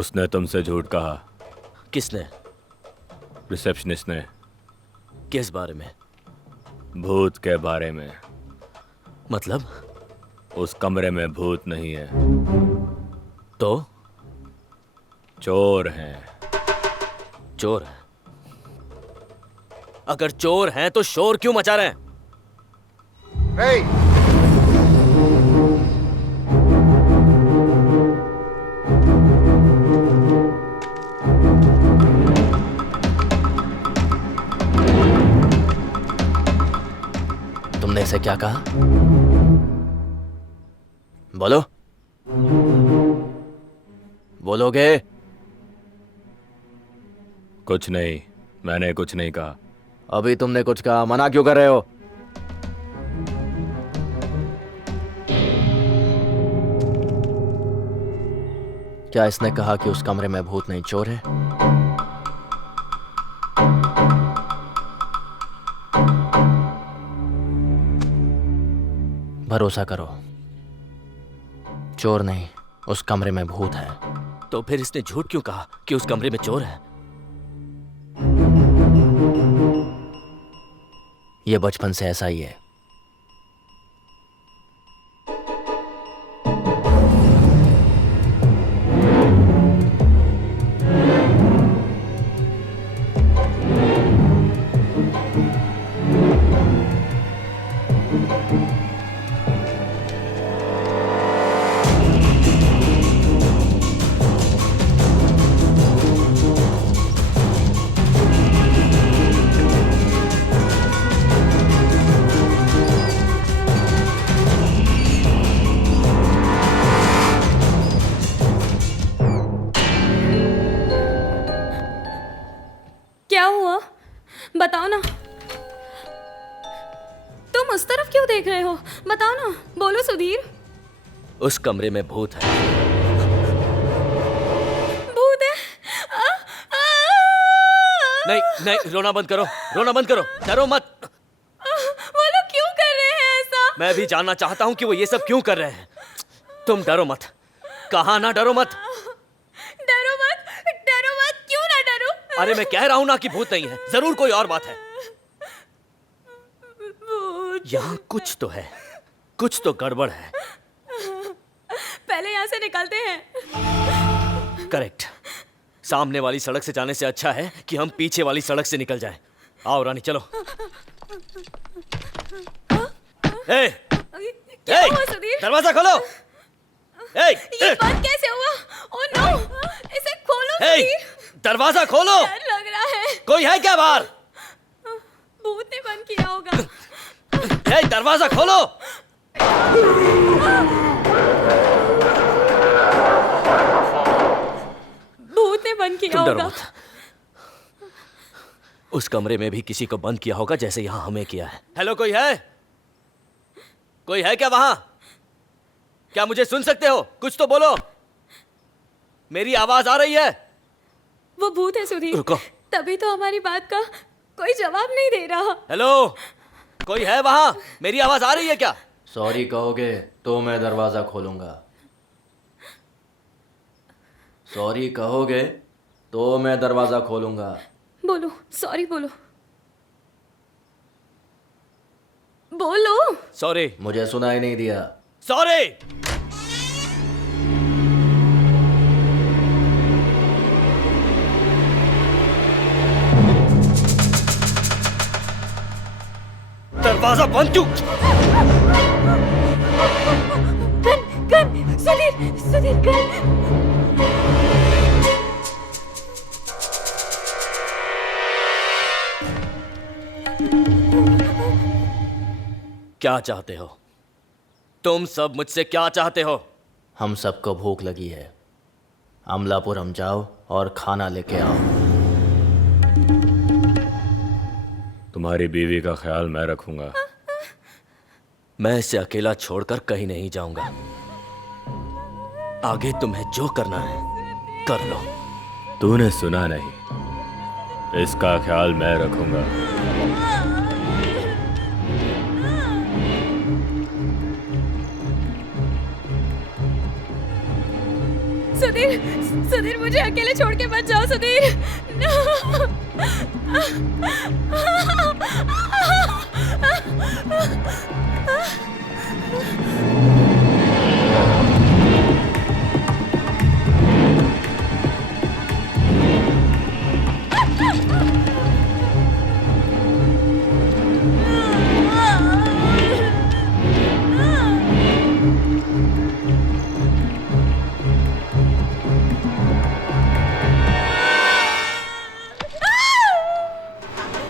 उसने तुमसे झूठ कहा। किसने? रिसेप्शनिस्ट ने। किस बारे में? भूत के बारे में। मतलब? उस कमरे में भूत नहीं है, तो? चोर हैं। चोर है? अगर चोर हैं तो शोर क्यों मचा रहे हैं? Hey! तुमने इसे क्या कहा? बोलो। बोलोगे? कुछ नहीं, मैंने कुछ नहीं कहा। अभी तुमने कुछ कहा, मना क्यों कर रहे हो? क्या इसने कहा कि उस कमरे में भूत नहीं, चोर है? भरोसा करो, चोर नहीं, उस कमरे में भूत है। तो फिर इसने झूठ क्यों कहा कि उस कमरे में चोर है? यह बचपन से ऐसा ही है। क्या हुआ? बताओ ना। तुम उस तरफ क्यों देख रहे हो? बताओ ना, बोलो सुधीर। उस कमरे में भूत है। भूत है? नहीं नहीं, रोना बंद करो, रोना बंद करो, डरो मत। वो लोग क्यों कर रहे हैं ऐसा? मैं भी जानना चाहता हूं कि वो ये सब क्यों कर रहे हैं। तुम डरो मत, कहा ना डरो मत। डरो मत, डरो मत, क्यों ना डरो? अरे मैं कह रहा हूं ना कि भूत नहीं है, जरूर कोई और बात है। भूत। यहाँ कुछ तो है, कुछ तो गड़बड़ है। पहले यहाँ से निकलते हैं। करेक्ट। सामने वाली सड़क से जाने से अच्छा है कि हम पीछे वाली सड़क से निकल जाएं। आओ रानी, चलो। क्या हुआ सुधीर? दरवाजा खोलो। ये बंद कैसे हुआ? ओह नो, इसे खोलो सुधीर। दरवाजा खोलो। डर लग रहा है। कोई है क्या बाहर? भूत ने बंद किया होगा। दरवाजा खोलो। भूत ने बंद किया तुम डरो होगा। मत। उस कमरे में भी किसी को बंद किया होगा जैसे यहां हमें किया है। हेलो, कोई है? कोई है क्या वहां? क्या मुझे सुन सकते हो? कुछ तो बोलो, मेरी आवाज आ रही है। वो भूत है सुधीर। रुको। तभी तो हमारी बात का कोई जवाब नहीं दे रहा। हेलो, कोई है वहां? मेरी आवाज आ रही है क्या? सॉरी कहोगे तो मैं दरवाजा खोलूंगा। सॉरी कहोगे तो मैं दरवाजा खोलूंगा। बोलो, सॉरी बोलो। बोलो। सॉरी। मुझे सुनाई नहीं दिया। सॉरी। दरवाजा बंद क्यों? Gun, Sudhir, Sudhir gun. क्या चाहते हो तुम सब मुझसे? क्या चाहते हो? हम सबको भूख लगी है, अमलापुरम जाओ और खाना लेके आओ। तुम्हारी बीवी का ख्याल मैं रखूंगा। मैं इसे अकेला छोड़कर कहीं नहीं जाऊंगा। आगे तुम्हें जो करना है कर लो। तूने सुना नहीं, इसका ख्याल मैं रखूंगा। सुधीर, सुधीर मुझे अकेले छोड़ के मत जाओ सुधीर।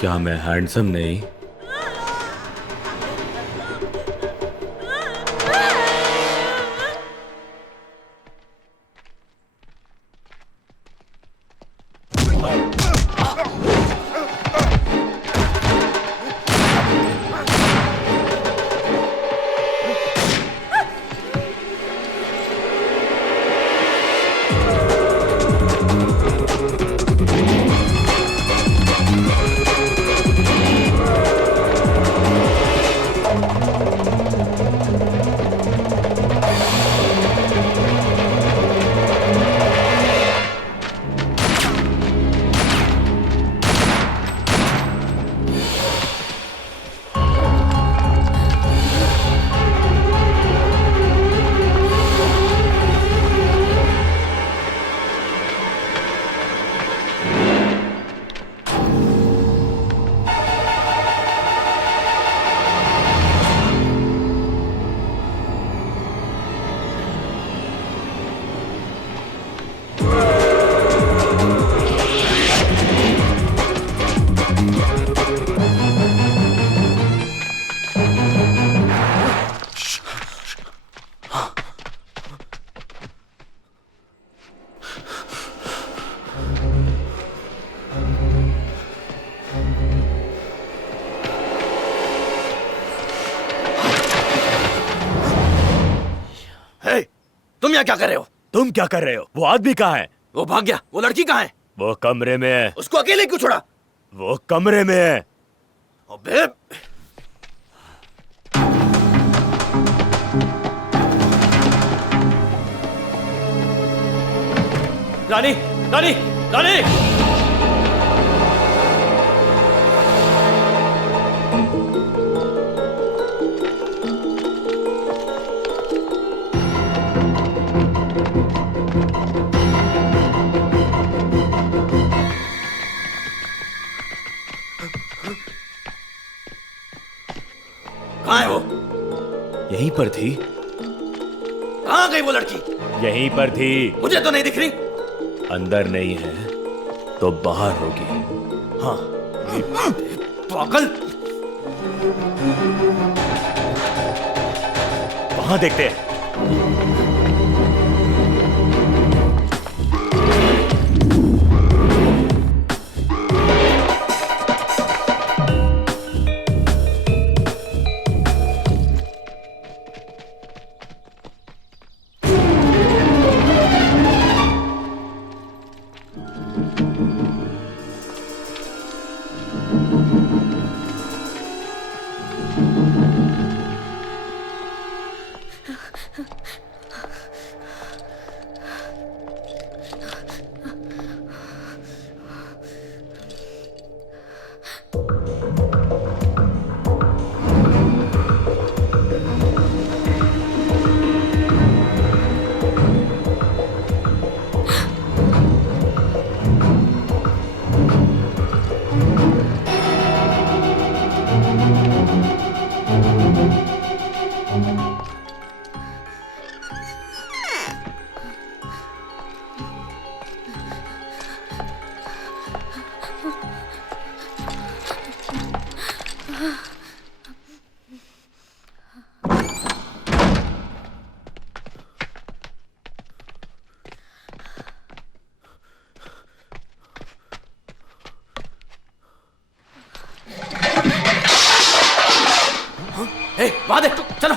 क्या मैं हैंडसम नहीं? तुम यहाँ क्या कर रहे हो? तुम क्या कर रहे हो? वो आदमी कहाँ है? वो भाग गया। वो लड़की कहाँ है? वो कमरे में है। उसको अकेले क्यों छोड़ा? वो कमरे में है। अबे रानी, रानी, रानी! कहाँ है वो? यहीं पर थी। कहाँ गई वो लड़की? यहीं पर थी। मुझे तो नहीं दिख रही। अंदर नहीं है तो बाहर होगी। हाँ। पागल! वहां देखते हैं। वहां देख, चलो।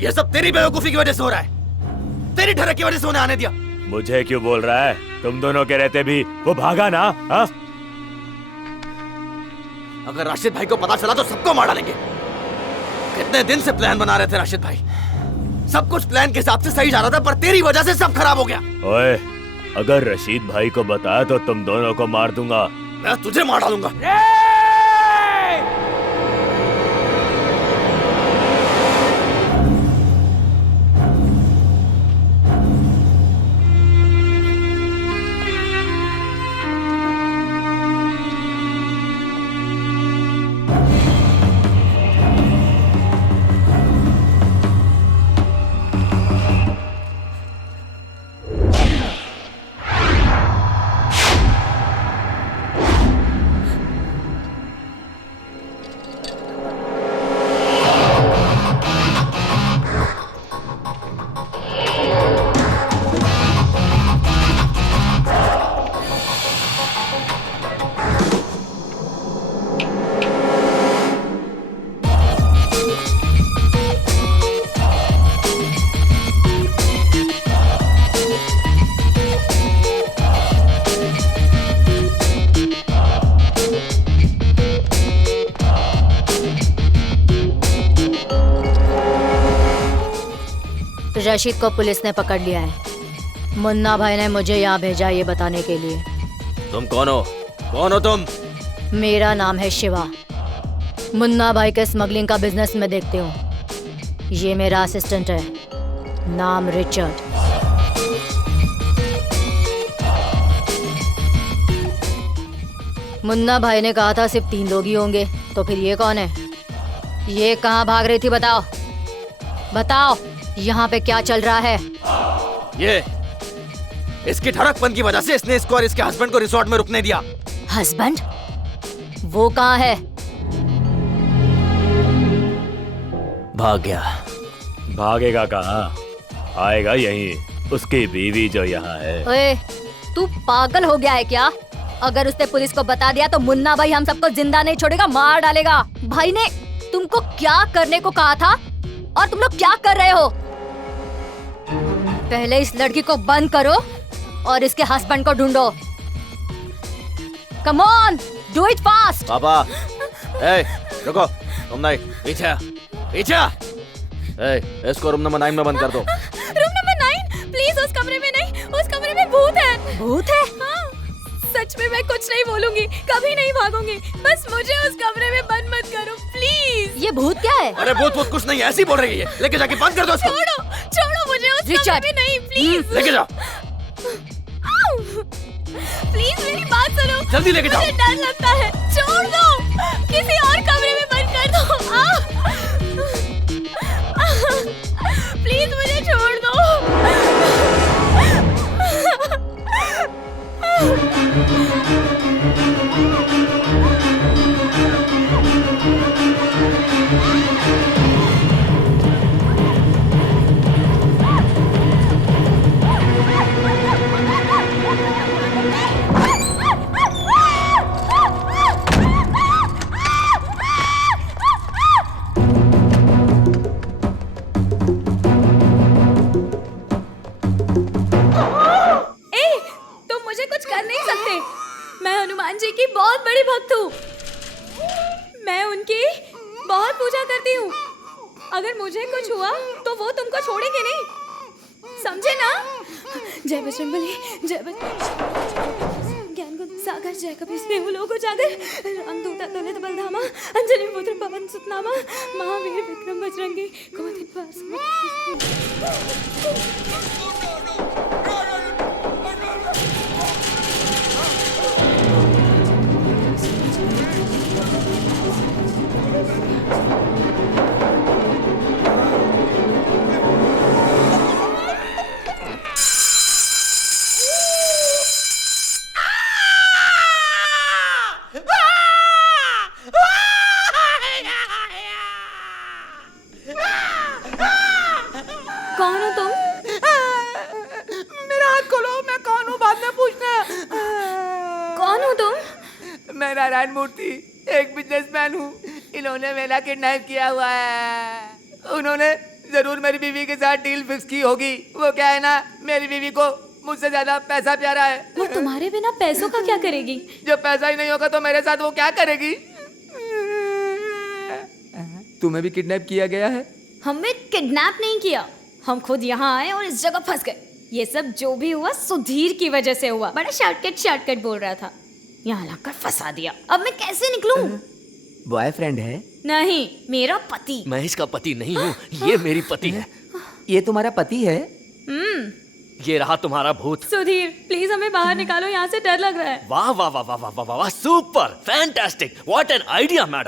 ये सब तेरी बेवकूफी की वजह से हो रहा है। तेरी ठरक की वजह से उन्हें आने दिया। मुझे क्यों बोल रहा है? तुम दोनों के रहते भी वो भागा ना? हाँ? अगर राशिद भाई को पता चला तो सबको मार डालेंगे। कितने दिन से प्लान बना रहे थे राशिद भाई। सब कुछ प्लान के हिसाब से सही जा रहा था, पर तेरी वजह से सब खराब हो गया। ओए, अगर रशीद भाई को बताया तो तुम दोनों को मार दूंगा। मैं तुझे मार डालूंगा। रशीद को पुलिस ने पकड़ लिया है। मुन्ना भाई ने मुझे यहाँ भेजा ये बताने के लिए। तुम कौन हो? कौन हो तुम? मेरा नाम है शिवा। मुन्ना भाई के स्मगलिंग का बिजनेस में देखती हूँ। ये मेरा असिस्टेंट है, नाम रिचर्ड। मुन्ना भाई ने कहा था सिर्फ 3 लोग ही होंगे, तो फिर ये कौन है? ये कहाँ भाग रही थी? बताओ बताओ, यहाँ पे क्या चल रहा है? ये इसकी ठड़कपन की वजह से इसने इसको और इसके हस्बैंड को रिसोर्ट में रुकने दिया। हस्बैंड? वो कहाँ है? भाग गया। भागेगा कहाँ? आएगा यहीं। उसकी बीवी जो यहाँ है। ओए, तू पागल हो गया है क्या? अगर उसने पुलिस को बता दिया तो मुन्ना भाई हम सबको जिंदा नहीं छोड़ेगा, मार डालेगा। भाई ने तुमको क्या करने को कहा था और तुम लोग क्या कर रहे हो? पहले इस लड़की को बंद करो और इसके हस्बैंड को ढूंढो। Come on, do it fast. पापा, ए, रुको, तुम नहीं, पीछे, पीछे। ए, इसको रूम नंबर 9 में बंद कर दो। Room number 9? प्लीज उस कमरे में नहीं, उस कमरे में भूत है। भूत है? हाँ, सच में मैं कुछ नहीं बोलूंगी, कभी नहीं भागूंगी। बस मुझे उस कमरे में बंद मत करो प्लीज। ये भूत क्या है? अरे भूत भूत कुछ नहीं, ऐसी बोल रही है। लेके जाके बंद कर दो उसको। छोड़ो, छोड़ो मुझे उस रिचर्ड। कमरे में नहीं, प्लीज। लेके जाओ। प्लीज मेरी बात सुनो। जल्दी लेके जाओ। मुझे डर लगता है, छोड़ दो। किसी और कमरे में बंद कर दो। प्लीज मुझे छोड़ दो। हनुमान जी की बहुत बड़ी भक्त हूँ। मैं उनकी बहुत पूजा करती हूँ। अगर मुझे कुछ हुआ तो वो तुमको छोड़ेंगे नहीं, समझे ना? जय बजरंगबली, जय ज्ञान गुण सागर, जय कपीस लोक उजागर, रामदूत अतुलित बलधामा, अंजनी पुत्र पवन सुत नामा, महावीर विक्रम बजरंगी कुमति निवास। कौन हो तुम? मेरा हाथ खोलो, मैं कौन हूँ बाद में पूछना। कौन हो तुम? मैं नारायण मूर्ति, एक बिजनेसमैन हूँ। इन्होंने मेरा किडनैप किया हुआ है। उन्होंने जरूर मेरी बीवी के साथ डील फिक्स की होगी। वो क्या है ना, मेरी बीवी को मुझसे ज्यादा पैसा प्यारा है। वो तुम्हारे बिना पैसों का क्या करेगी? जब पैसा ही नहीं होगा तो मेरे साथ वो क्या करेगी? तुम्हें भी किडनैप किया गया है? हमें किडनैप नहीं किया, हम खुद यहाँ आए और इस जगह फंस गए। ये सब जो भी हुआ सुधीर की वजह से हुआ। बड़ा शॉर्टकट बोल रहा था, यहाँ लाकर फंसा दिया। अब मैं कैसे निकलूं? बॉयफ्रेंड है? नहीं, मेरा पति। मैं इसका पति नहीं हूँ, ये मेरी पति है। ये तुम्हारा पति है? ये रहा तुम्हारा भूत। सुधीर प्लीज हमें बाहर निकालो, यहाँ से डर लग रहा है। वाह वाह वाह वाह वाह वाह वाह, super fantastic, what an idea madam.